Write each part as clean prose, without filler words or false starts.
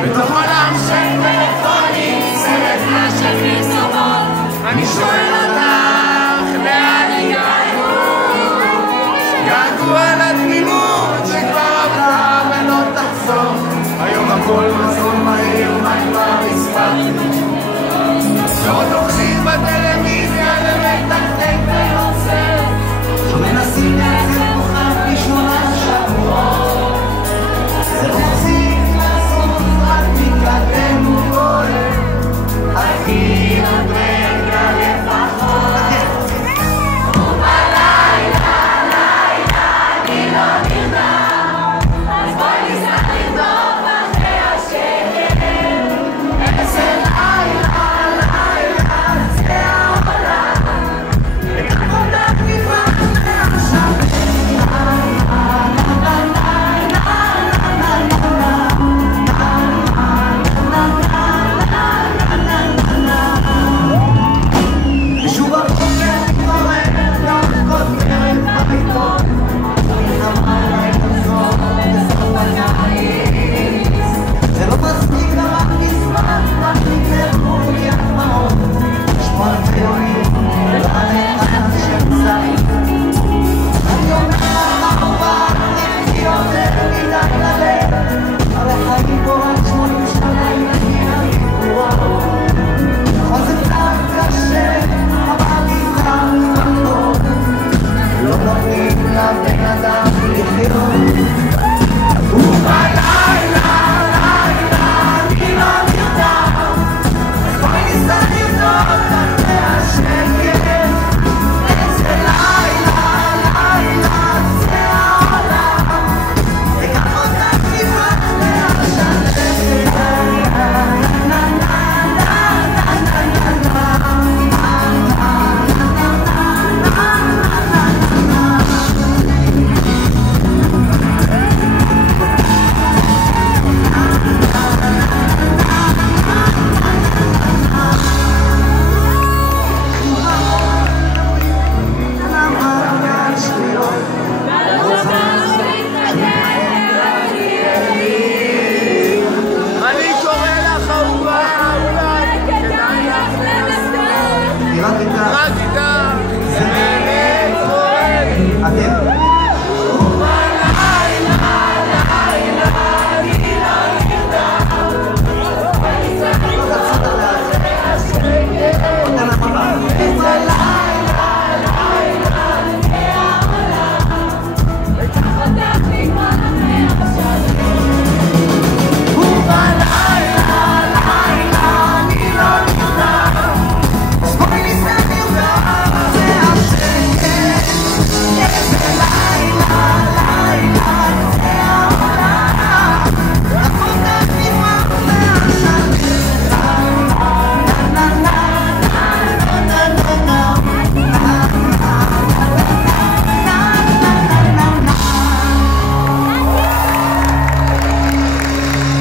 בתוך עולם של טלפונים, סרט של פרסומות, אני שואל אותך, לאן הגענו? געגוע לתמימות שכבר עברה ולא תחזור, היום הכל מזון מהיר, מה כבר הספקנו? לא תוקחים בטלוויזיה למתקתק ונוצר, שמנסים לייצר כוכב בשמונה שבועות, זה רוצים לעשות רק מקלטנו גולה, הכי עוד רגע לפחות. ובלילה, לילה, אני לא נרדם, אז בואי ניסע לרדוף אחרי השקט, איזה לילה, לילה, זה העולם, ותחותך נפרד מעכשיו. ושוב הבוקר מתעורר, גם כותרת בעיתון, המלחמה אולי תחזור בסוף הקיץ. זה לא מספיק רק מזמן, רק נתלכו לי הדמעות, לשמוע את היונים ולעלת של זית. אני אומר לך אהובה, תלכי יותר מדי ללב, הרי חיים פה רק 80 שנה ילדים הריבוע. אז זה קצת קשה, אבל איתם לחזור, לא נותנים לבן אדם לחיות. ובלילה, לילה, אני לא נרדם, אז בואי ניסע לרדוף אחרי השקט, איזה לילה, לילה, זה העולם, וגם אותך נפרד מהשלכת. אני קורא לך אהובה, אולי כדאי לך לנסות, רק איתה, זה באמת קורה לי. ובלילה, לילה, אני לא נרדם, ואני צריך לצאת אחרי השקט, איזה לילה, לילה, זה העולם, ותחותך נגמר מעכשיו. ובלילה, לילה, אני לא נרדם, אז בואי ניסע לרדוף אחרי השקט, איזה לילה, לילה, זה העולם, ותחותך נגמר מעכשיו.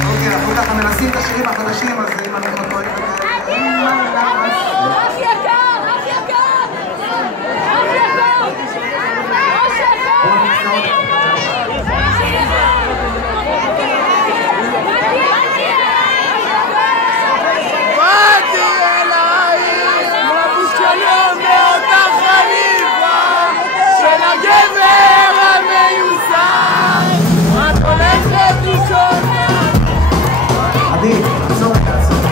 אוקיי, אנחנו ככה מנסים את השירים החדשים, אז אם אנחנו טועים אח יקר! אח יקר! אח יקר! באתי אלייך, מבושלים מאותה חליפה של הגבר המיוסר, את הולכת לישון. עדי, עצור, עצור.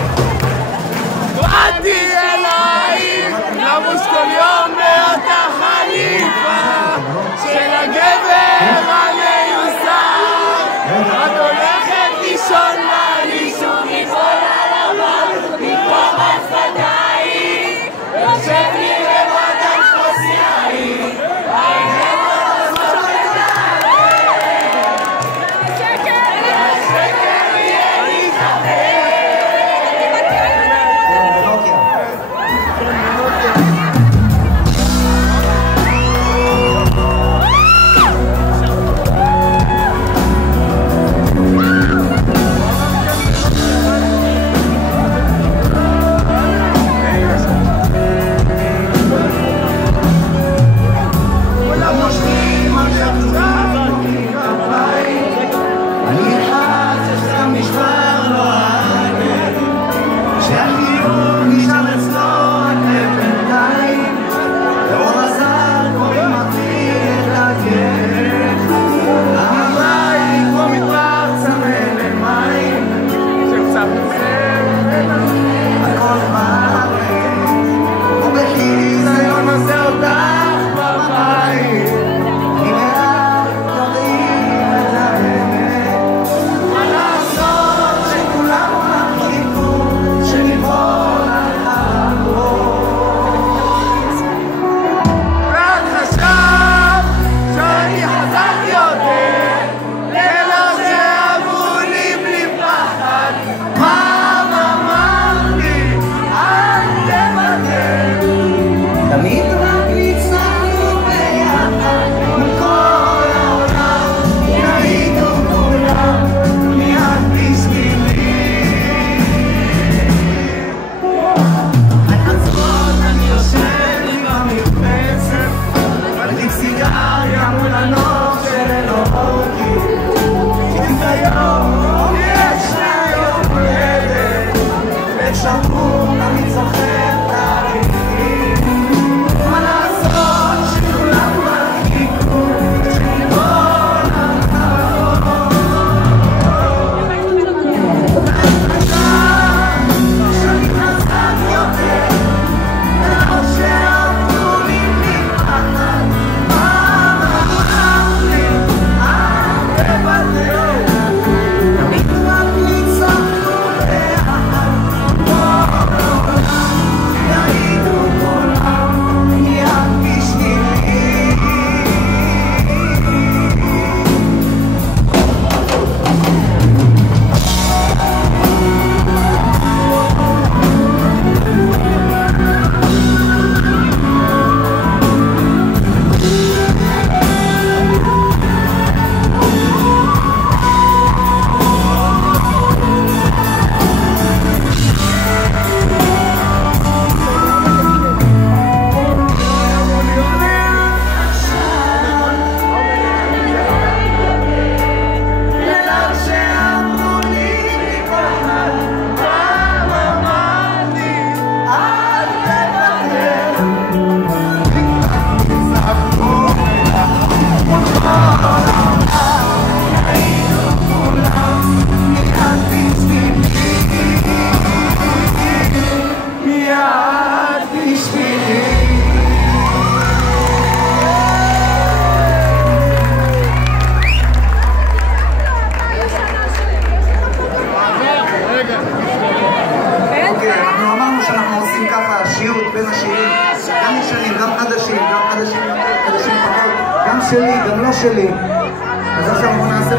עושים ככה שיוט בין השירים, גם ישנים, גם חדשים יותר, חדשים פחות, גם שלי, גם לא שלי. אז עכשיו בואו נעשה משהו